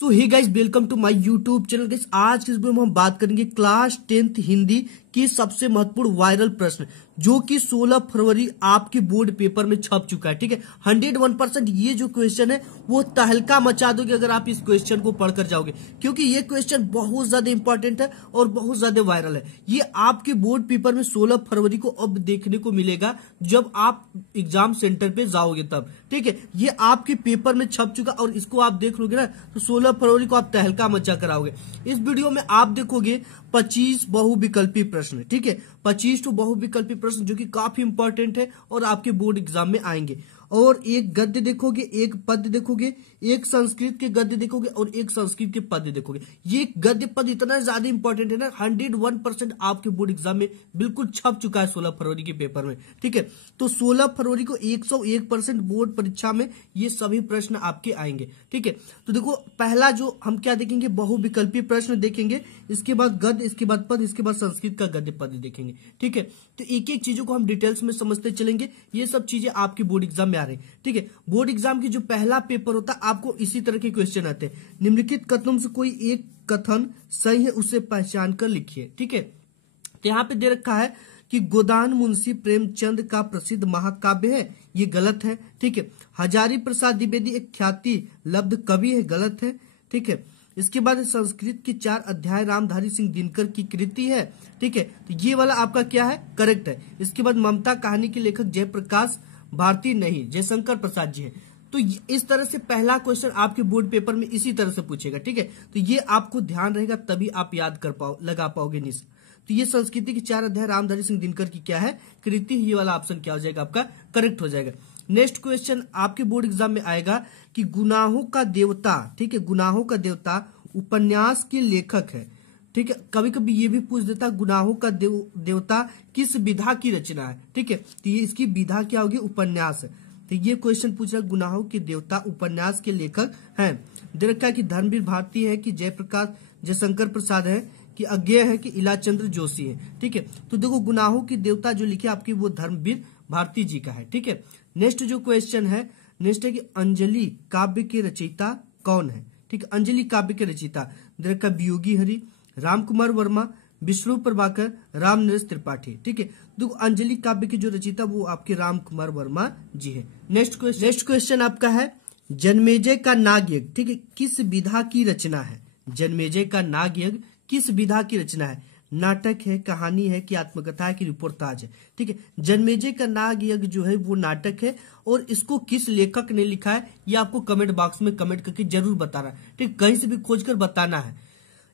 So hey guys, welcome to my YouTube channel. Guys, आज के इस वीडियो में हम बात करेंगे क्लास 10th हिंदी की सबसे महत्वपूर्ण वायरल प्रश्न जो कि 16 फरवरी आपके बोर्ड पेपर में छप चुका है। ठीक है, 101% ये जो क्वेश्चन है वो तहलका मचा दोगे अगर आप इस क्वेश्चन को पढ़कर जाओगे, क्योंकि ये क्वेश्चन बहुत ज्यादा इंपॉर्टेंट है और बहुत ज्यादा वायरल है। ये आपके बोर्ड पेपर में 16 फरवरी को अब देखने को मिलेगा जब आप एग्जाम सेंटर पे जाओगे तब। ठीक है, ये आपके पेपर में छप चुका और इसको आप देख लोगे ना तो 16 फरवरी को आप तहलका मचा कराओगे। इस वीडियो में आप देखोगे 25 बहुविकल्पी प्रश्न। ठीक है, 25 तो बहुविकल्पी प्रश्न जो कि काफी इंपॉर्टेंट है और आपके बोर्ड एग्जाम में आएंगे। और एक गद्य देखोगे, एक पद्य देखोगे, एक संस्कृत के गद्य देखोगे और एक संस्कृत के पद्य देखोगे। ये गद्य पद इतना ज्यादा इंपॉर्टेंट है ना, 101% आपके बोर्ड एग्जाम में बिल्कुल छप चुका है 16 फरवरी के पेपर में। ठीक है, तो 16 फरवरी को 101% बोर्ड परीक्षा में ये सभी प्रश्न आपके आएंगे। ठीक है, तो देखो पहला जो हम क्या देखेंगे, बहुविकल्पी प्रश्न देखेंगे, इसके बाद गद्य, इसके बाद पद, इसके बाद संस्कृत का गद्य पद्य देखेंगे। ठीक है, तो एक एक चीजों को हम डिटेल्स में समझते चलेंगे। ये सब चीजें आपके बोर्ड एग्जाम में आ रही है। ठीक है, बोर्ड एग्जाम की जो पहला पेपर होता है आपको इसी तरह के क्वेश्चन आते हैं। निम्नलिखित कथनों से कोई एक कथन सही है उसे पहचान कर लिखिए। ठीक है, तो यहाँ पे दे रखा है कि गोदान मुंशी प्रेमचंद का प्रसिद्ध महाकाव्य है, ये गलत है। ठीक है, हजारी प्रसाद द्विवेदी एक ख्याति लब्ध कवि है, गलत है। ठीक है, इसके बाद संस्कृत की 4 अध्याय रामधारी सिंह दिनकर की कृति है। ठीक है, तो ये वाला आपका क्या है, करेक्ट है। इसके बाद ममता कहानी के लेखक जयप्रकाश भारती नहीं, जयशंकर प्रसाद जी हैं। तो इस तरह से पहला क्वेश्चन आपके बोर्ड पेपर में इसी तरह से पूछेगा। ठीक है, तो ये आपको ध्यान रहेगा तभी आप याद लगा पाओगे निश। तो ये संस्कृति के 4 अध्याय रामधारी सिंह दिनकर की क्या है, कृति। ये वाला ऑप्शन क्या हो जाएगा, आपका करेक्ट हो जाएगा। नेक्स्ट क्वेश्चन आपके बोर्ड एग्जाम में आएगा कि गुनाहों का देवता, ठीक है, गुनाहों का देवता उपन्यास के लेखक है। ठीक है, कभी कभी ये भी पूछ देता गुनाहों का देवता किस विधा की रचना है। ठीक है, तो ये इसकी विधा क्या होगी, उपन्यास है। तो ये क्वेश्चन पूछ रहा है गुनाहों के देवता उपन्यास के लेखक हैं। दे रखा है कि धर्मवीर भारती है, कि जयप्रकाश जयशंकर प्रसाद है, कि अज्ञेय है, कि इलाचंद्र जोशी है। ठीक है, तो देखो गुनाहों की देवता जो लिखे आपकी वो धर्मवीर भारती जी का है। ठीक है, नेक्स्ट जो क्वेश्चन है, नेक्स्ट है कि अंजलि काव्य के रचयिता कौन है। ठीक है, अंजलि काव्य के रचयिता दे रखा वियोगी हरि, रामकुमार वर्मा, विष्णु प्रभाकर, राम नरेश त्रिपाठी। ठीक है, देखो अंजलि काव्य के जो रचयिता वो आपके राम कुमार वर्मा जी है। नेक्स्ट क्वेश्चन आपका है जन्मेजय का नागयज्ञ, ठीक है, किस विधा की रचना है। जन्मेजय का नागयज्ञ किस विधा की रचना है, नाटक है, कहानी है, कि आत्मकथा है, कि रिपोर्टाज है। ठीक है, जन्मेजय का नागयज्ञ जो है वो नाटक है और इसको किस लेखक ने लिखा है ये आपको कमेंट बॉक्स में कमेंट करके जरूर बताना। ठीक, कहीं से भी खोजकर बताना है।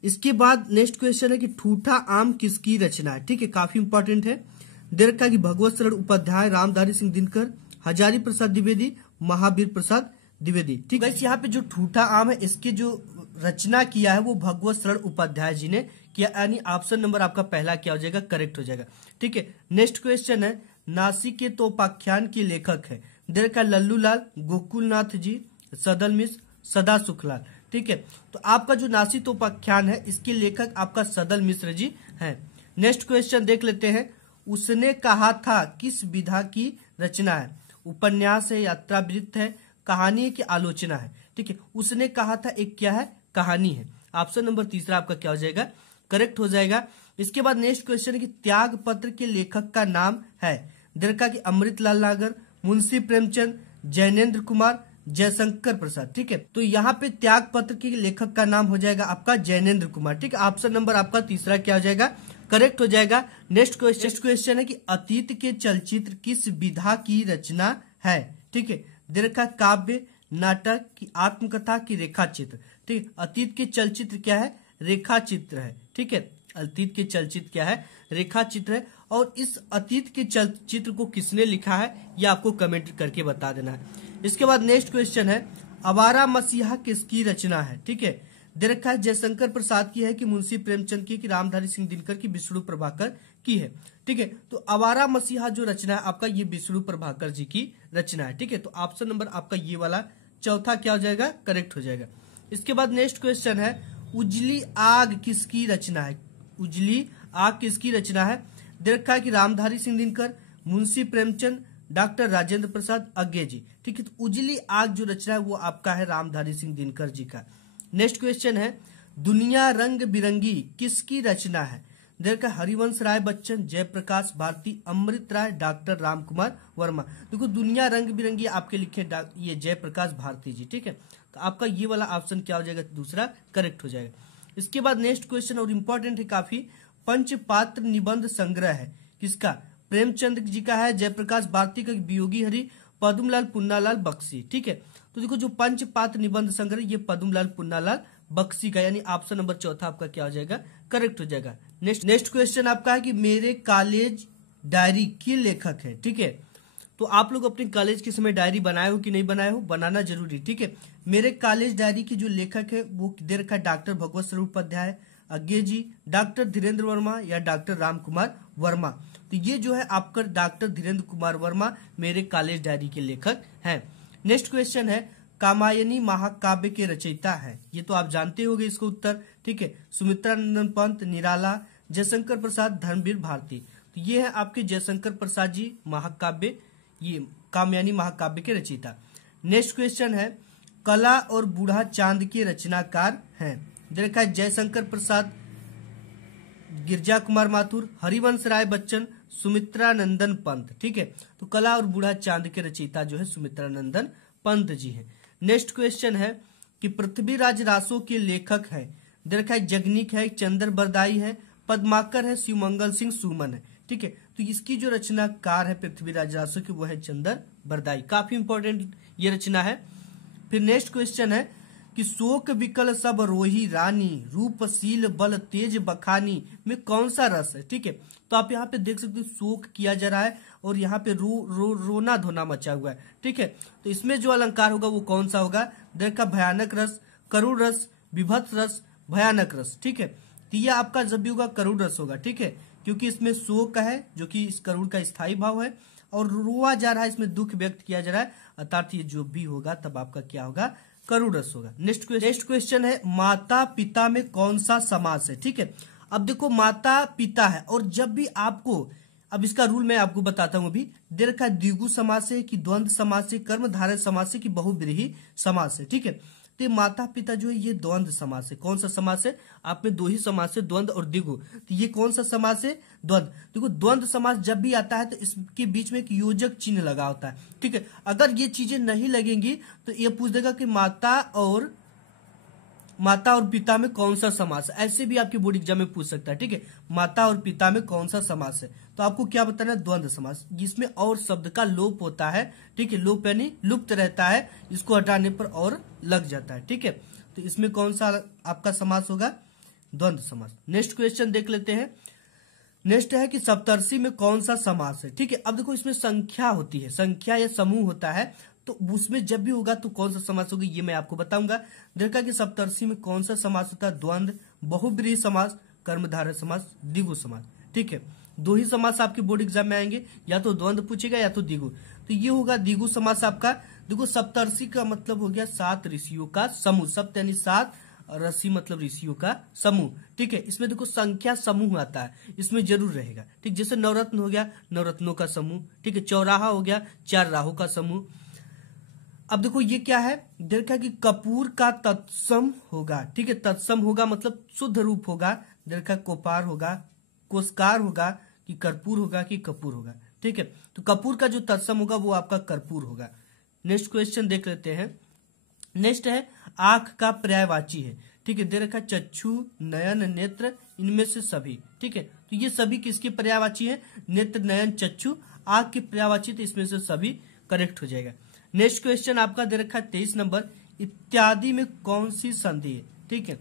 इसके बाद नेक्स्ट क्वेश्चन है कि ठूठा आम किसकी रचना है। ठीक है, काफी इंपॉर्टेंट है। दे रखा है कि भगवत शरण उपाध्याय, रामधारी सिंह दिनकर, हजारी प्रसाद द्विवेदी, महावीर प्रसाद द्विवेदी। ठीक है, यहाँ पे जो ठूठा आम है इसके जो रचना किया है वो भगवत शरण उपाध्याय जी ने किया, यानी ऑप्शन नंबर आपका पहला क्या हो जाएगा, करेक्ट हो जाएगा। ठीक है, नेक्स्ट क्वेश्चन है नासिक के तोपाख्यान के लेखक है। दे रखा है लल्लूलाल, गोकुलनाथ जी, सदल मिश्र, सदा सुखलाल। ठीक है, तो आपका जो नासिक तोपाख्यान है इसके लेखक आपका सदल मिश्र जी हैं। नेक्स्ट क्वेश्चन देख लेते हैं, उसने कहा था किस विधा की रचना है, उपन्यास है, यात्रावृत्त है, कहानी है, कि आलोचना है। ठीक है, उसने कहा था एक क्या है, कहानी है। ऑप्शन नंबर तीसरा आपका क्या हो जाएगा, करेक्ट हो जाएगा। इसके बाद नेक्स्ट क्वेश्चन है कि त्याग पत्र के लेखक का नाम है। दरका की अमृतलाल नागर, मुंशी प्रेमचंद, जैनेन्द्र कुमार, जयशंकर प्रसाद। ठीक है, तो यहाँ पे त्याग पत्र के लेखक का नाम हो जाएगा आपका जैनेन्द्र कुमार। ठीक है, ऑप्शन नंबर आपका तीसरा क्या हो जाएगा, करेक्ट हो जाएगा। नेक्स्ट क्वेश्चन है कि अतीत के चलचित्र किस विधा की रचना है। ठीक है, दे रखा काव्य, नाटक, की आत्मकथा, की रेखा चित्र। ठीक है, अतीत के चलचित्र क्या है, रेखा चित्र है। ठीक है, अतीत के चलचित्र क्या है, रेखा चित्र है। और इस अतीत के चलचित्र को किसने लिखा है यह आपको कमेंट करके बता देना है। इसके बाद नेक्स्ट क्वेश्चन है आवारा मसीहा किसकी रचना है। ठीक है, दे रखा है जयशंकर प्रसाद की है, कि मुंशी प्रेमचंद की, कि रामधारी सिंह दिनकर की, विष्णु प्रभाकर की है। ठीक है, तो आवारा मसीहा जो रचना है आपका ये विष्णु प्रभाकर जी की रचना है। ठीक है, तो ऑप्शन नंबर आपका ये वाला चौथा क्या हो जाएगा, करेक्ट हो जाएगा। इसके बाद नेक्स्ट क्वेश्चन है उजली आग किसकी रचना है। उजली आग किसकी रचना है, दे रखा है कि रामधारी सिंह दिनकर, मुंशी प्रेमचंद, डॉक्टर राजेंद्र प्रसाद, अज्ञे जी। ठीक है, तो उजली आग जो रचना है वो आपका है रामधारी सिंह दिनकर जी का। नेक्स्ट क्वेश्चन है दुनिया रंग बिरंगी किसकी रचना है? देखा हरिवंश राय बच्चन, जयप्रकाश भारती, अमृत राय, डॉक्टर रामकुमार वर्मा। देखो दुनिया रंग बिरंगी आपके लिखे ये जयप्रकाश भारती जी, ठीक है। तो आपका ये वाला ऑप्शन क्या हो जाएगा? दूसरा करेक्ट हो जाएगा। इसके बाद नेक्स्ट क्वेश्चन और इम्पोर्टेंट है काफी, पंचपात्र निबंध संग्रह है किसका? प्रेमचंद जी का है, जयप्रकाश भारती का, वियोगी हरि, पद्मलाल पुन्नालाल बख्शी, ठीक है। तो देखो जो पंचपात्र निबंध संग्रह ये पद्मलाल पुन्नालाल बख्शी का, यानी ऑप्शन नंबर चौथा आपका क्या हो जाएगा? करेक्ट हो जाएगा। नेक्स्ट क्वेश्चन आपका है कि मेरे कॉलेज डायरी के लेखक है, ठीक है। तो आप लोग अपने कॉलेज के समय डायरी बनाए हो कि नहीं बनाए हो? बनाना जरूरी, ठीक है। मेरे कॉलेज डायरी की जो लेखक है वो दे रखा है डॉक्टर भगवत स्वरूप उपाध्याय, अज्ञे जी, डॉक्टर धीरेन्द्र वर्मा या डॉक्टर रामकुमार वर्मा। तो ये जो है आपका डॉक्टर धीरेन्द्र कुमार वर्मा मेरे कॉलेज डायरी के लेखक हैं। नेक्स्ट क्वेश्चन है कामायनी महाकाव्य के रचयिता है, ये तो आप जानते होंगे इसका उत्तर, ठीक है। सुमित्रा नंदन पंत, निराला, जयशंकर प्रसाद, धर्मवीर भारती। तो ये है आपके जयशंकर प्रसाद जी महाकाव्य, ये कामयानी महाकाव्य के रचयिता। नेक्स्ट क्वेश्चन है कला और बूढ़ा चांद के रचनाकार हैं। देखा है जयशंकर प्रसाद, गिरजा कुमार माथुर, हरिवंश राय बच्चन, सुमित्रा नंदन पंत, ठीक है। तो कला और बूढ़ा चांद के रचयिता जो है सुमित्रा नंदन पंत जी हैं। नेक्स्ट क्वेश्चन है कि पृथ्वीराज रासो के लेखक है। देखा है जगनीक है, चंद्र बरदाई है, पद्माकर है, शिवमंगल सिंह सुमन है, ठीक है। तो इसकी जो रचनाकार है पृथ्वीराज रासो की वो है चंद्र बरदाई, काफी इंपॉर्टेंट ये रचना है। फिर नेक्स्ट क्वेश्चन है कि शोक विकल सब रोही रानी, रूपशील बल तेज बखानी में कौन सा रस है, ठीक है। तो आप यहाँ पे देख सकते हो शोक किया जा रहा है और यहाँ पे रोना धोना मचा हुआ है, ठीक है। तो इसमें जो अलंकार होगा वो कौन सा होगा? देखा भयानक रस, करुण रस, विभत्स रस, भयानक रस, ठीक है। तो ये आपका जब भी होगा करुण रस होगा, ठीक है, क्योंकि इसमें शोक है जो कि इस करुण का स्थायी भाव है और रोआ जा रहा है, इसमें दुख व्यक्त किया जा रहा है, अर्थात ये जो भी होगा तब आपका क्या होगा? करुण रस होगा। नेक्स्ट क्वेश्चन है माता पिता में कौन सा समास है, ठीक है। अब देखो माता पिता है और जब भी आपको, अब इसका रूल मैं आपको बताता हूं अभी, दे रखा है द्विगु समास है कि द्वंद्व समास है, कर्मधारय समास है कि बहुव्रीहि समास है, ठीक है। तो माता पिता जो है ये द्वंद्व समास है। कौन सा समास है? आप में दो ही समास है, द्वंद्व और द्विगु। तो ये कौन सा समास है? द्वंद्व। देखो द्वंद्व समास जब भी आता है तो इसके बीच में एक योजक चिन्ह लगा होता है, ठीक है। अगर ये चीजें नहीं लगेंगी तो ये पूछ देगा कि माता और पिता में कौन सा समास है। ऐसे भी आपके बोर्ड एग्जाम में पूछ सकता है, ठीक है। माता और पिता में कौन सा समास है? तो आपको क्या बताना है? द्वंद्व समास, जिसमें और शब्द का लोप होता है, ठीक है। लोप यानी लुप्त रहता है, इसको हटाने पर और लग जाता है, ठीक है। तो इसमें कौन सा आपका समास होगा? द्वंद्व समास। नेक्स्ट क्वेश्चन देख लेते हैं। नेक्स्ट है कि सप्तर्षि में कौन सा समास है, ठीक है। अब देखो इसमें संख्या होती है, संख्या या समूह होता है, तो उसमें जब भी होगा तो कौन सा समास होगा ये मैं आपको बताऊंगा। देखा कि सप्तर्षि में कौन सा समास होता है? द्वंद्व, बहुव्रीहि समास, कर्मधारय समास, द्विगु समास, ठीक है। दो ही समास आपके बोर्ड एग्जाम में आएंगे, या तो द्वंद्व पूछेगा या तो द्विगु। तो ये होगा द्विगु समास आपका। देखो सप्तर्षि का मतलब हो गया 7 ऋषियों का समूह, सप्त यानी 7, ऋषि मतलब ऋषियों का समूह, ठीक है। इसमें देखो संख्या समूह आता है, इसमें जरूर रहेगा, ठीक। जैसे नवरत्न हो गया, नवरत्नों का समूह, ठीक है। चौराहा हो गया, 4 राहों का समूह। अब देखो ये क्या है? देखा कि कपूर का तत्सम होगा, ठीक है। तत्सम होगा मतलब शुद्ध रूप होगा। देखा कोपार होगा, कोसकार होगा कि कर्पूर होगा कि कपूर होगा, ठीक है। तो कपूर का जो तत्सम होगा वो आपका कर्पूर होगा। नेक्स्ट क्वेश्चन देख लेते हैं। नेक्स्ट है आंख का पर्यायवाची है, ठीक है। दे रखा चक्षु, नयन, नेत्र, इनमें से सभी, ठीक है। तो ये सभी किसके पर्यायवाची है? नेत्र, नयन, चक्षु, आंख के पर्यायवाची, तो इसमें से सभी करेक्ट हो जाएगा। नेक्स्ट क्वेश्चन आपका दे रखा है 23 नंबर, इत्यादि में कौन सी संधि है, ठीक है।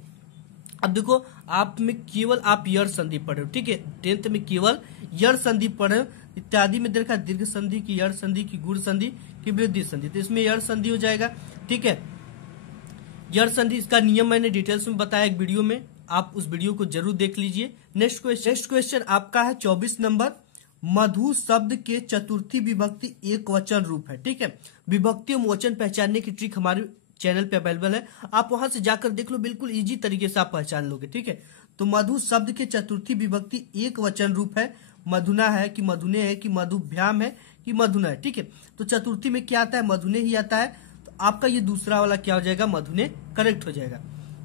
अब देखो आप में केवल आप यर संधि पढ़े हो, ठीक है। 10th में केवल यर संधि पढ़े हो। इत्यादि में देखा दीर्घ संधि की, यर संधि की, गुण संधि की, वृद्धि संधि, तो इसमें यर संधि हो जाएगा, ठीक है। यर संधि इसका नियम मैंने डिटेल्स में बताया एक वीडियो में, आप उस वीडियो को जरूर देख लीजिए। नेक्स्ट क्वेश्चन आपका है 24 नंबर, मधु शब्द के चतुर्थी विभक्ति एक वचन रूप है, ठीक है। विभक्ति और वचन पहचानने की ट्रिक हमारे चैनल पे अवेलेबल है, आप वहां से जाकर देख लो, बिल्कुल इजी तरीके से आप पहचान लोगे, ठीक है। तो मधु शब्द के चतुर्थी विभक्ति एक वचन रूप है। मधुना है कि मधुने है कि मधुभ्याम है कि मधुना है, ठीक है। तो चतुर्थी में क्या आता है? मधुने ही आता है। तो आपका ये दूसरा वाला क्या हो जाएगा? मधुने करेक्ट हो जाएगा।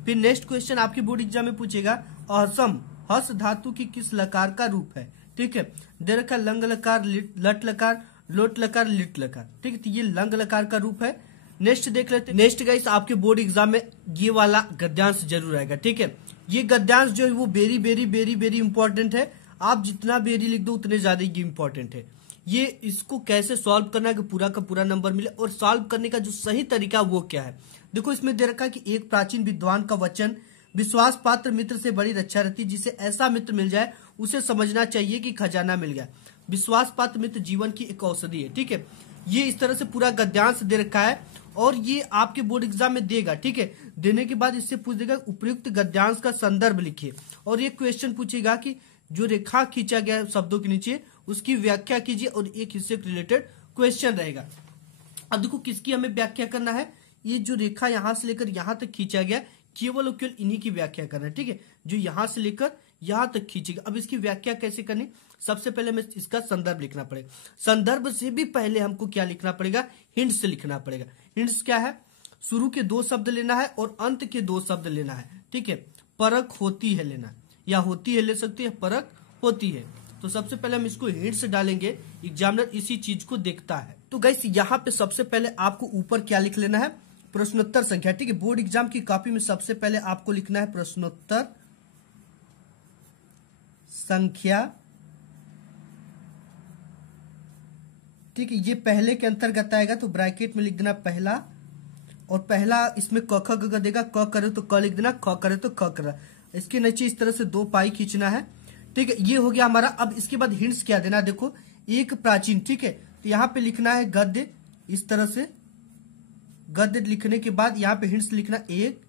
फिर नेक्स्ट क्वेश्चन आपके बोर्ड एग्जाम में पूछेगा असम हस धातु की किस लकार का रूप है। ठीक है, दे रखा लंग लकार, लट लकार, लोट लकार, लिट लकार। ठीक है, तो ये लंग लकार का रूप है। नेक्स्ट देख लेते हैं। नेक्स्ट गाइस आपके बोर्ड एग्जाम में ये वाला गद्यांश जरूर आएगा। ठीक है, ये गद्यांश जो है वो very very very very important है। आप जितना वेरी लिख दो उतने ज्यादा ये इंपॉर्टेंट है। ये इसको कैसे सॉल्व करना है कि पूरा का पूरा नंबर मिले, और सॉल्व करने का जो सही तरीका वो क्या है। देखो इसमें दे रखा है कि एक प्राचीन विद्वान का वचन, विश्वास पात्र मित्र से बड़ी रक्षा रहती है, जिसे ऐसा मित्र मिल जाए उसे समझना चाहिए कि खजाना मिल गया। विश्वास पात्र मित्र जीवन की एक औषधि है। ठीक है, ये इस तरह से पूरा गद्यांश दे रखा है और ये आपके बोर्ड एग्जाम में देगा। ठीक है, देने के बाद इससे पूछ देगा उपयुक्त गद्यांश का संदर्भ लिखिए, और ये क्वेश्चन पूछेगा कि जो रेखा खींचा गया शब्दों के नीचे उसकी व्याख्या कीजिए, और एक हिस्से से रिलेटेड क्वेश्चन रहेगा। अब देखो किसकी हमें व्याख्या करना है। ये जो रेखा यहां से लेकर यहां तक खींचा गया, केवल और केवल इन्हीं की व्याख्या करना है। ठीक है, जो यहां से लेकर यहां तक खींचेगा। अब इसकी व्याख्या कैसे करनी, सबसे पहले हमें इसका संदर्भ लिखना पड़ेगा। संदर्भ से भी पहले हमको क्या लिखना पड़ेगा, हिंट्स लिखना पड़ेगा। हिंट्स क्या है, शुरू के 2 शब्द लेना है और अंत के 2 शब्द लेना है। ठीक है, परख होती है लेना, या होती है ले सकते हैं, परख होती है। तो सबसे पहले हम इसको हिंट्स डालेंगे, एग्जामिनर इसी चीज को देखता है। तो गाइस यहाँ पे सबसे पहले आपको ऊपर क्या लिख लेना है, प्रश्नोत्तर संख्या। ठीक है, बोर्ड एग्जाम की कॉपी में सबसे पहले आपको लिखना है प्रश्नोत्तर संख्या। ठीक है, ये पहले के अंतर्गत आएगा, तो ब्रैकेट में लिख देना पहला, और पहला इसमें क ख ग देगा, क करे तो क लिख देना, ख करे तो ख कर। इसके नीचे इस तरह से 2 पाई खींचना है। ठीक है, ये हो गया हमारा। अब इसके बाद हिंट्स क्या देना, देखो एक प्राचीन। ठीक है, तो यहाँ पे लिखना है गद्य, इस तरह से गद्य लिखने के बाद यहाँ पे हिंट्स लिखना एक,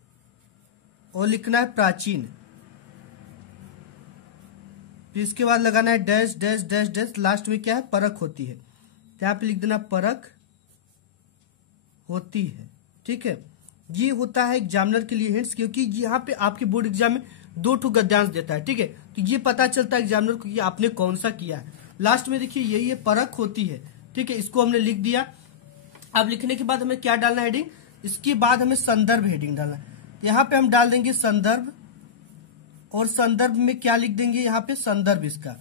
और लिखना है प्राचीन। फिर इसके बाद लगाना है dash dash dash dash, last में क्या है, परख होती है। तो यहाँ पे लिख देना परख होती है। ठीक है, ये होता है एग्जामिनर के लिए हिंट्स, क्योंकि यहाँ पे आपके बोर्ड एग्जाम में 2 ठो गद्यांश देता है। ठीक है, तो ये पता चलता है एग्जामिनर को कि आपने कौन सा किया है। लास्ट में देखिए यही परख होती है। ठीक है, इसको हमने लिख दिया। अब लिखने के बाद हमें क्या डालना है, हेडिंग। इसके बाद हमें संदर्भ हेडिंग डालना है। यहाँ पे हम डाल देंगे संदर्भ, और संदर्भ में क्या लिख देंगे, यहाँ पे संदर्भ इसका।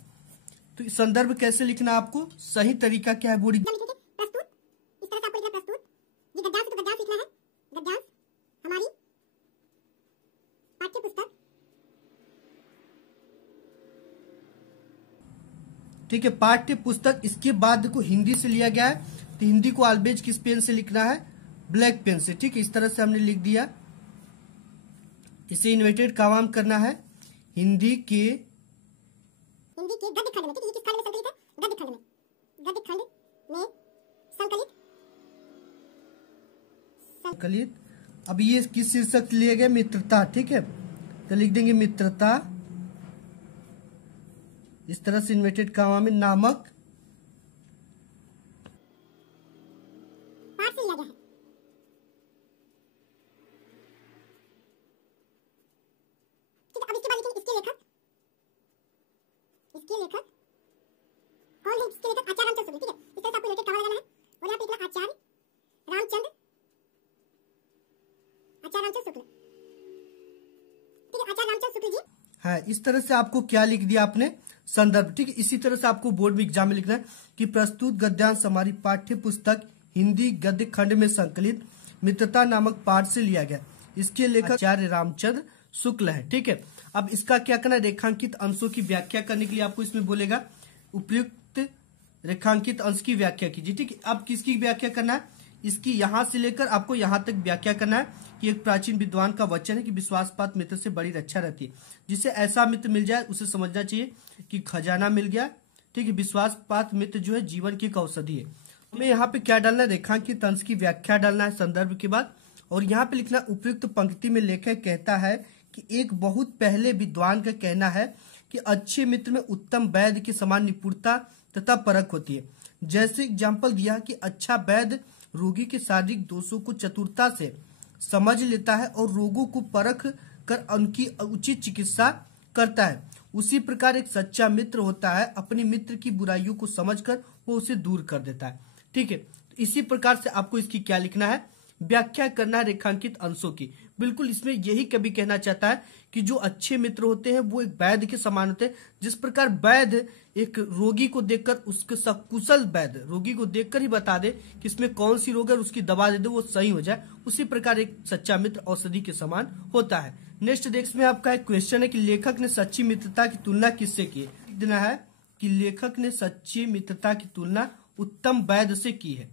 तो संदर्भ कैसे लिखना आपको, सही तरीका क्या है, बोर्ड प्रस्तुत, इस तरह से आपको लिखना प्रस्तुत। ये गद्यांश तो गद्यांश लिखना है, गद्यांश हमारी पाठ्य पुस्तक। ठीक है, पाठ्य पुस्तक। इसके बाद देखो हिंदी से लिया गया है, तो हिंदी को ऑलवेज किस पेन से लिखना है, ब्लैक पेन से। ठीक है, इस तरह से हमने लिख दिया। इसे इन्वर्टेड कॉमा करना है, हिंदी के गद्य खंड में। ठीक है, ये किस खंड में संकलित है, गद्य खंड में, गद्य खंड में संकलित। अब ये किस शीर्षक लिए गए, मित्रता। ठीक है, तो लिख देंगे मित्रता, इस तरह से इन्वर्टेड कॉमा में, नामक पाठ से लिया गया है। ठीक है, अब इसके बाद लिखेंगे इसके लेखक। इसके लेखक कौन है, इसके लेखक आचार्य रामचंद्र शुक्ल। ठीक है, इस तरह से आपको इन्वर्टेड कॉमा लगाना है, और यहाँ पे लिखना आचार्य रामचंद्र, आचार्य रामचंद्र शुक्ल। ठीक है, आचार्य रामचंद्र शुक्ल जी। हाँ, इस तरह से आपको क्या लिख दिया आपने, संदर्भ। ठीक है, इसी तरह से आपको बोर्ड में एग्जाम में लिखना है कि प्रस्तुत गद्यांश हमारी पाठ्य पुस्तक हिंदी गद्य खंड में संकलित मित्रता नामक पाठ से लिया गया। इसके लेखक आचार्य रामचंद्र शुक्ल है। ठीक है, अब इसका क्या करना है, रेखांकित अंशों की व्याख्या करने के लिए आपको इसमें बोलेगा उपयुक्त रेखांकित अंश की व्याख्या कीजिए। ठीक है, अब किसकी व्याख्या करना है, इसकी यहां से लेकर आपको यहां तक व्याख्या करना है कि एक प्राचीन विद्वान का वचन है कि विश्वासपात्र मित्र से बड़ी रक्षा रहती है, जिसे ऐसा मित्र मिल जाए उसे समझना चाहिए कि खजाना मिल गया। ठीक है, विश्वासपात्र मित्र जो है जीवन की एक औषधि है। हमें यहाँ पे क्या डालना है, रेखांकित अंश की व्याख्या डालना है संदर्भ के बाद, और यहाँ पे लिखना उपयुक्त पंक्ति में लेखक कहता है कि एक बहुत पहले विद्वान का कहना है कि अच्छे मित्र में उत्तम वैद्य के समान निपुणता तथा परख होती है। जैसे एग्जाम्पल दिया कि अच्छा वैद्य रोगी के शारीरिक दोषों को चतुरता से समझ लेता है और रोगों को परख कर उनकी उचित चिकित्सा करता है, उसी प्रकार एक सच्चा मित्र होता है, अपने मित्र की बुराइयों को समझकर वो उसे दूर कर देता है। ठीक है, तो इसी प्रकार से आपको इसकी क्या लिखना है, व्याख्या करना रेखांकित अंशों की। बिल्कुल इसमें यही कवि कहना चाहता है कि जो अच्छे मित्र होते हैं वो एक वैद्य के समान होते हैं। जिस प्रकार वैद्य एक रोगी को देखकर उसके सकुशल वैद्य रोगी को देखकर ही बता दे कि इसमें कौन सी रोग है, उसकी दवा दे दे वो सही हो जाए, उसी प्रकार एक सच्चा मित्र औषधि के समान होता है। नेक्स्ट देख, इसमें आपका एक क्वेश्चन है कि लेखक ने सच्ची मित्रता की तुलना किससे की है। देना है कि लेखक ने सच्ची मित्रता की तुलना उत्तम वैद्य से की है।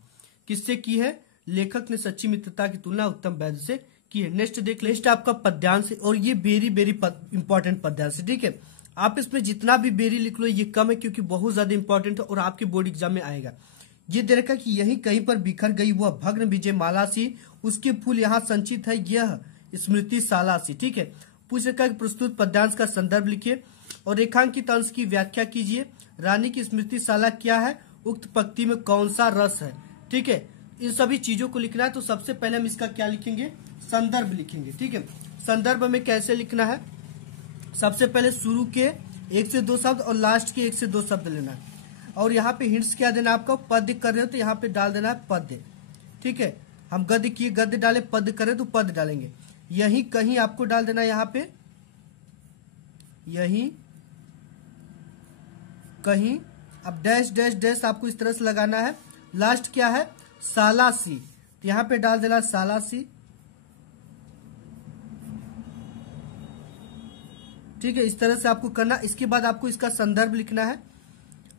किससे की है? लेखक ने सच्ची मित्रता की तुलना उत्तम वैद्य से की है। नेक्स्ट देख, नेक्स्ट आपका पद्यांश है और ये वेरी वेरी इंपॉर्टेंट पद्यांश है। ठीक है, आप इसमें जितना भी वेरी लिख लो ये कम है क्योंकि बहुत ज्यादा इंपॉर्टेंट है और आपके बोर्ड एग्जाम में आएगा। ये दे रखा कि यही कहीं पर बिखर गई वह भग्न विजय माला सी, उसके फूल यहाँ संचित है यह स्मृति शाला सी। ठीक है, पूछ रखा है कि प्रस्तुत पद्यांश का संदर्भ लिखिए और रेखांकित अंश की व्याख्या कीजिए। रानी की स्मृति शाला क्या है? उक्त पंक्ति में कौन सा रस है? ठीक है, इन सभी चीजों को लिखना है। तो सबसे पहले हम इसका क्या लिखेंगे? संदर्भ लिखेंगे। ठीक है, संदर्भ में कैसे लिखना है? सबसे पहले शुरू के 1 से 2 शब्द और लास्ट के 1 से 2 शब्द लेना है और यहाँ पे हिंट्स क्या देना है आपको? पद्य कर रहे हो तो यहाँ पे डाल देना है पद्य। ठीक है, हम गद्य किए गद्य डाले, पद्य करें तो पद्य डालेंगे। यही कहीं आपको डाल देना है यहाँ पे, यही कहीं। अब डैश डैश डैश आपको इस तरह से लगाना है। लास्ट क्या है? सालासी, तो यहाँ पे डाल देना सालासी। ठीक है, इस तरह से आपको करना। इसके बाद आपको इसका संदर्भ लिखना है।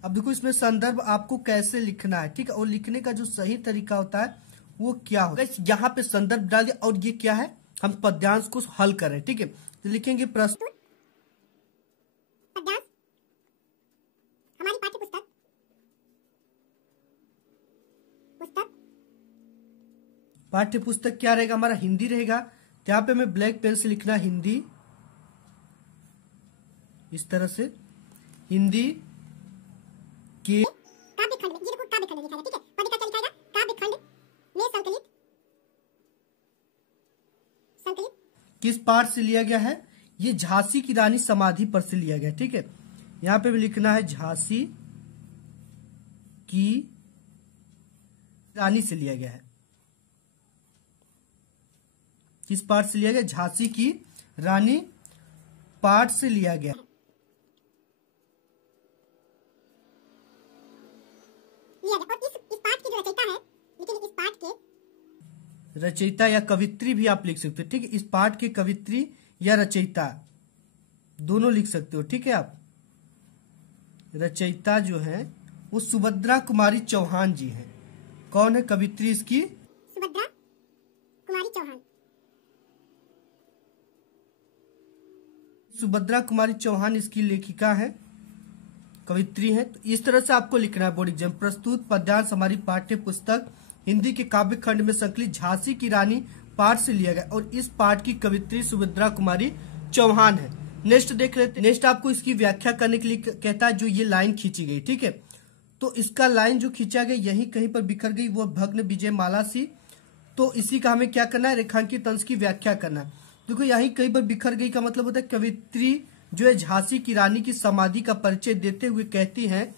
अब देखो इसमें संदर्भ आपको कैसे लिखना है। ठीक है, और लिखने का जो सही तरीका होता है वो क्या होगा? यहाँ पे संदर्भ डाल दिया और ये क्या है? हम पद्यांश को हल कर रहे हैं। ठीक है, तो लिखेंगे प्रस्तुत पद्यांश हमारी पाठ्य पुस्तक क्या रहेगा? हमारा हिंदी रहेगा। तो यहाँ पे हमें ब्लैक पेन से लिखना हिंदी, इस तरह से हिंदी के काव्य खंड में, ये देखो काव्य खंड लिखा है। ठीक है, पद का क्या लिखा है? काव्य खंड में संकलित किस पाठ से लिया गया है? ये झांसी की रानी समाधि पर से लिया गया। ठीक है, यहाँ पे भी लिखना है झांसी की रानी से लिया गया है। किस पाठ से लिया गया? झांसी की रानी पाठ से लिया गया। और इस पाठ की जो रचयिता है, लेकिन इस पाठ के रचयिता या कवित्री भी आप लिख सकते हो। ठीक है, इस पाठ के कवित्री या रचयिता दोनों लिख सकते हो। ठीक है, आप रचयिता जो है वो सुभद्रा कुमारी चौहान जी हैं। कौन है कवित्री इसकी? सुभद्रा कुमारी चौहान। सुभद्रा कुमारी चौहान इसकी लेखिका है, कवित्री है। तो इस तरह से आपको लिखना है बोर्ड एग्जाम। प्रस्तुत पद्यांश हमारी पाठ्य पुस्तक हिंदी के काव्य खंड में संकलित झांसी की रानी पाठ से लिया गया और इस पाठ की कवित्री सुभद्रा कुमारी चौहान है। नेक्स्ट देख लेते। नेक्स्ट आपको इसकी व्याख्या करने के लिए कहता है जो ये लाइन खींची गई। ठीक है, तो इसका लाइन जो खींचा गया यही कहीं पर बिखर गई वो भग्न विजय माला सी। तो इसी का हमें क्या करना है? रेखांकित अंश की व्याख्या करना है। देखो यही कहीं पर बिखर गई का मतलब होता है कवित्री जो है झांसी की रानी की समाधि का परिचय देते हुए कहती हैं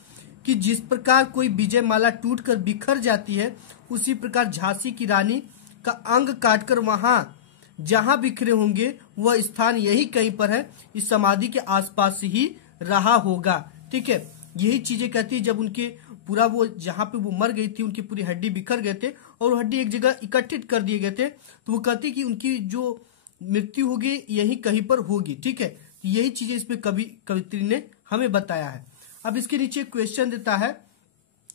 कि जिस प्रकार कोई विजय माला टूटकर बिखर जाती है उसी प्रकार झांसी की रानी का अंग काटकर वहां जहां बिखरे होंगे वह स्थान यही कहीं पर है, इस समाधि के आसपास ही रहा होगा। ठीक है, यही चीजें कहती है जब उनके पूरा वो जहां पे वो मर गई थी उनकी पूरी हड्डी बिखर गए थे और हड्डी एक जगह इकट्ठित कर दिए गए थे, तो वो कहती कि उनकी जो मृत्यु होगी यही कहीं पर होगी। ठीक है, यही चीजें इसमें कवित्री ने हमें बताया है। अब इसके नीचे क्वेश्चन देता है,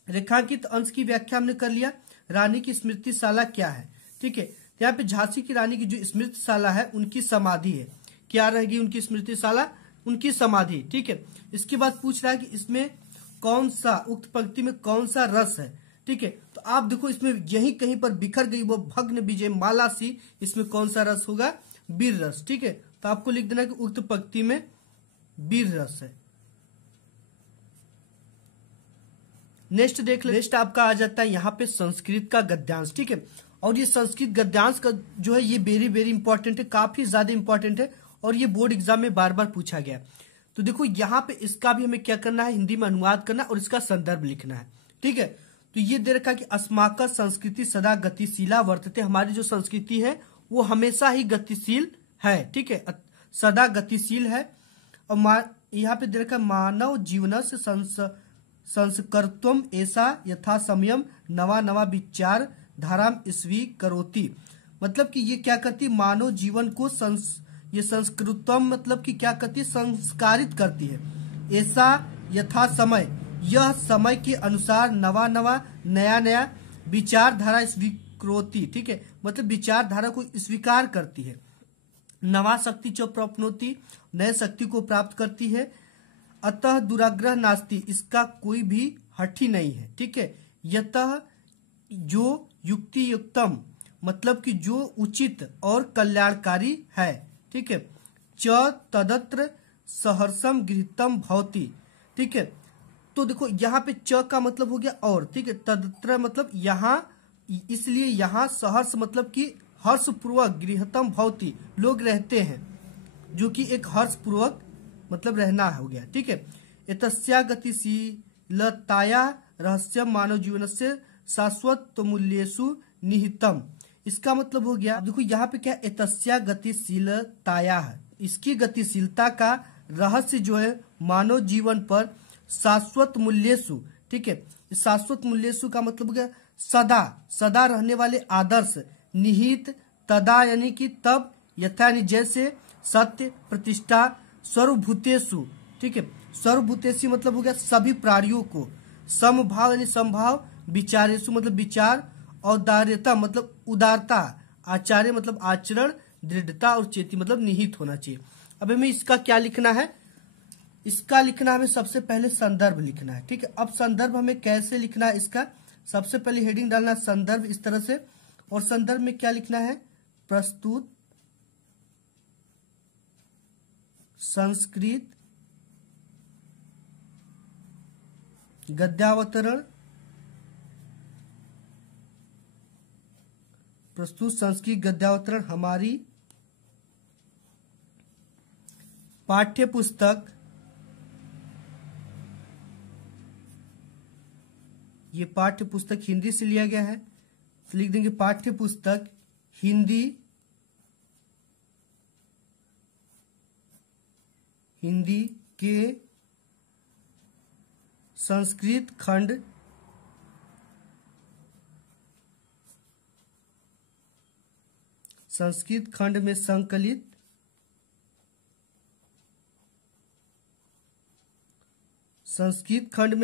रेखांकित अंश की व्याख्या हमने कर लिया। रानी की स्मृतिशाला क्या है? ठीक है, यहाँ पे झांसी की रानी की जो स्मृतिशाला है उनकी समाधि है। क्या रहेगी उनकी स्मृतिशाला? उनकी समाधि। ठीक है, इसके बाद पूछ रहा है कि इसमें कौन सा, उक्त पंक्ति में कौन सा रस है? ठीक है, तो आप देखो इसमें यही कहीं पर बिखर गई वो भग्न विजय माला सी, इसमें कौन सा रस होगा? वीर रस। ठीक है, तो आपको लिख देना कि उक्त पंक्ति में वीर रस है। नेक्स्ट देख ले। नेक्स्ट आपका आ जाता है यहाँ पे संस्कृत का गद्यांश। ठीक है, और ये संस्कृत गद्यांश का जो है ये वेरी वेरी इंपॉर्टेंट है, काफी ज्यादा इंपॉर्टेंट है और ये बोर्ड एग्जाम में बार बार पूछा गया। तो देखो यहाँ पे इसका भी हमें क्या करना है? हिंदी में अनुवाद करना और इसका संदर्भ लिखना है। ठीक है, तो ये दे रखा कि अस्माकं संस्कृति सदा गतिशीला वर्तते, हमारी जो संस्कृति है वो हमेशा ही गतिशील है, ठीक है, सदा गतिशील है। और यहाँ पे दे रखा मानव जीवन से संस्कृतम ऐसा यथा समयम नवा नवा विचार धाराम स्वीकरोति, मतलब कि ये क्या करती है, मानव जीवन को ये संस्कृतम मतलब कि क्या करती है, संस्कारित करती है। ऐसा यथा समय, यह समय के अनुसार नवा नवा नया नया विचारधारा स्वीकरोति, ठीक है, मतलब विचारधारा को स्वीकार करती है। नवा शक्ति च प्राप्नोति, नए शक्ति को प्राप्त करती है। अतः दुराग्रह नास्ति, इसका कोई भी हठ ही नहीं है, ठीक है। यतः जो युक्ति युक्तम, मतलब कि जो उचित और कल्याणकारी है, ठीक है। च तदत्र सहर्षम गृहीतम भवति, ठीक है। तो देखो यहाँ पे च का मतलब हो गया और, ठीक है, तदत्र मतलब यहाँ, इसलिए यहाँ सहर्ष मतलब कि हर्षपूर्वक गृहीतम भवति, लोग रहते हैं, जो कि एक हर्षपूर्वक मतलब रहना हो गया, ठीक है। एतस्या गतिशीलताया रहस्यम मानव जीवन से शाश्वत मूल्येषु निहितम, इसका मतलब हो गया, देखो यहाँ पे क्या, एतस्या गतिशीलताया है, इसकी गतिशीलता का रहस्य जो है मानव जीवन पर शाश्वत मूल्येषु, ठीक है, शाश्वत मूल्येषु का मतलब हो गया सदा सदा रहने वाले आदर्श, निहित तदा यानी कि तब, यथा यानी जैसे, सत्य प्रतिष्ठा, सर्वभूतेषु, ठीक है, सर्वभूतेषु मतलब हो गया सभी प्राणियों को, समभाव यानी समभाव, विचारेषु मतलब विचार, औदार्यता मतलब उदारता, आचार्य मतलब आचरण, दृढ़ता और चेती मतलब निहित होना चाहिए। अब हमें इसका क्या लिखना है, इसका लिखना हमें सबसे पहले संदर्भ लिखना है, ठीक है। अब संदर्भ हमें कैसे लिखना है, इसका सबसे पहले हेडिंग डालना है संदर्भ इस तरह से, और संदर्भ में क्या लिखना है, प्रस्तुत संस्कृत गद्यावतरण, प्रस्तुत संस्कृत गद्यावतरण हमारी पाठ्य पुस्तक, ये पाठ्य पुस्तक हिंदी से लिया गया है, तो लिख देंगे पाठ्य पुस्तक हिंदी के संस्कृत खंड में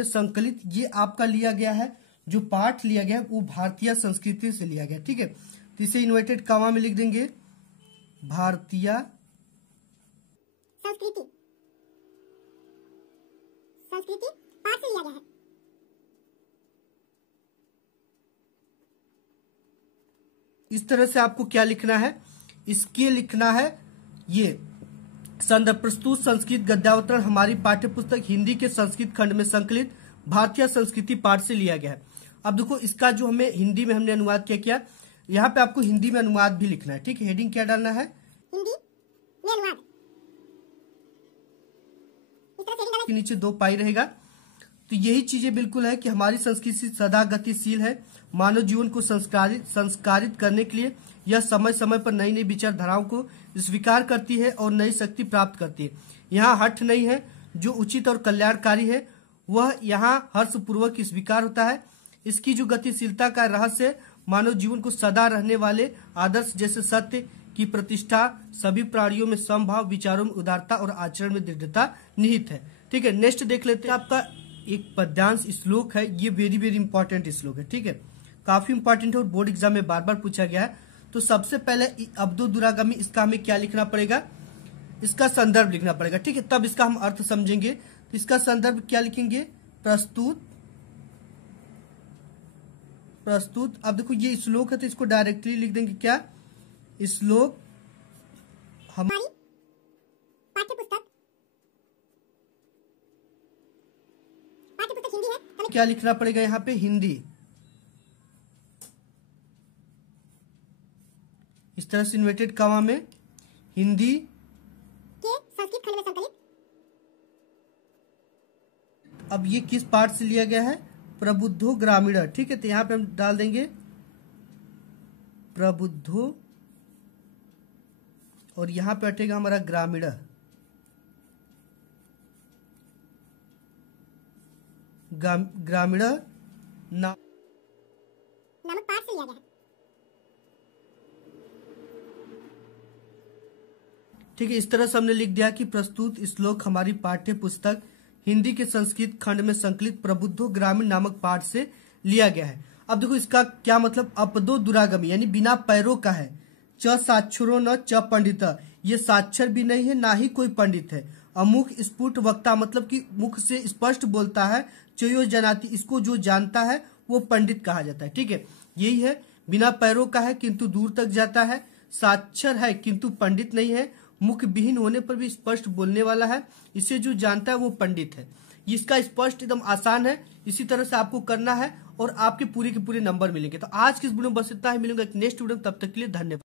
संकलित ये आपका लिया गया है, जो पाठ लिया गया है वो भारतीय संस्कृति से लिया गया, ठीक है। तो इसे इन्वर्टेड कॉमा में लिख देंगे भारतीय संस्कृति पाठ से लिया गया है। इस तरह से आपको क्या लिखना है, इसके लिखना है ये संदर्भ, प्रस्तुत संस्कृत गद्यावतरण हमारी पाठ्य पुस्तक हिंदी के संस्कृत खंड में संकलित भारतीय संस्कृति पाठ से लिया गया है। अब देखो इसका जो हमें हिंदी में हमने अनुवाद क्या, यहाँ पे आपको हिंदी में अनुवाद भी लिखना है, ठीक है। हेडिंग क्या डालना है, हिंदी में अनुवाद, इस तरह से हेडिंग के नीचे 2 पाई रहेगा। तो यही चीजें बिल्कुल है कि हमारी संस्कृति सदा गतिशील है, मानव जीवन को संस्कारित करने के लिए यह समय समय पर नई नई विचारधाराओं को स्वीकार करती है और नई शक्ति प्राप्त करती है। यहाँ हठ नहीं है, जो उचित और कल्याणकारी है वह यहाँ हर्षपूर्वक स्वीकार होता है। इसकी जो गतिशीलता का रहस्य मानव जीवन को सदा रहने वाले आदर्श जैसे सत्य की प्रतिष्ठा, सभी प्राणियों में समभाव, विचारों में उदारता और आचरण में दृढ़ता निहित है, ठीक है। नेक्स्ट देख लेते हैं, आपका एक पद्यांश श्लोक है, ये वेरी वेरी इंपॉर्टेंट श्लोक है, ठीक है, काफी इंपॉर्टेंट है और बोर्ड एग्जाम में बार बार पूछा गया है। तो सबसे पहले अब्दो दुरागमी, इसका हमें क्या लिखना पड़ेगा, इसका संदर्भ लिखना पड़ेगा, ठीक है, तब इसका हम अर्थ समझेंगे। तो इसका संदर्भ क्या लिखेंगे, प्रस्तुत। अब देखो ये श्लोक है तो इसको डायरेक्टली लिख देंगे क्या, श्लोक हमारी पाठ्य पुस्तक हिंदी है, क्या लिखना पड़ेगा यहाँ पे, हिंदी, इस तरह से इन्वर्टेड कॉमा में हिंदी के संस्कृत खंड में संकलित। अब ये किस पाठ से लिया गया है, प्रबुद्धो ग्रामीण, ठीक है। तो यहाँ पे हम डाल देंगे प्रबुद्धो और यहाँ पे हटेगा हमारा ग्रामीण। ग्रामीण नामक पाठ से लिया गया है। ठीक है, इस तरह से हमने लिख दिया कि प्रस्तुत श्लोक हमारी पाठ्य पुस्तक हिंदी के संस्कृत खंड में संकलित प्रबुद्धो ग्रामीण नामक पाठ से लिया गया है। अब देखो इसका क्या मतलब, अपदो दुरागमी यानी बिना पैरों का है। च साक्षरो न च पंडित, ये साक्षर भी नहीं है ना ही कोई पंडित है। अमुख स्फुट वक्ता मतलब कि मुख से स्पष्ट बोलता है। चयो जनाति, इसको जो जानता है वो पंडित कहा जाता है। ठीक है, यही है। बिना पैरों का है किंतु दूर तक जाता है। साक्षर है किंतु पंडित नहीं है। मुख विहीन होने पर भी स्पष्ट बोलने वाला है। इसे जो जानता है वो पंडित है। इसका स्पष्ट एकदम आसान है। इसी तरह से आपको करना है और आपके पूरे के पूरे नंबर मिलेंगे। तो आज की इस वीडियो में बस इतना ही। मिलूंगा एक नेक्स्ट वीडियो, तब तक के लिए धन्यवाद।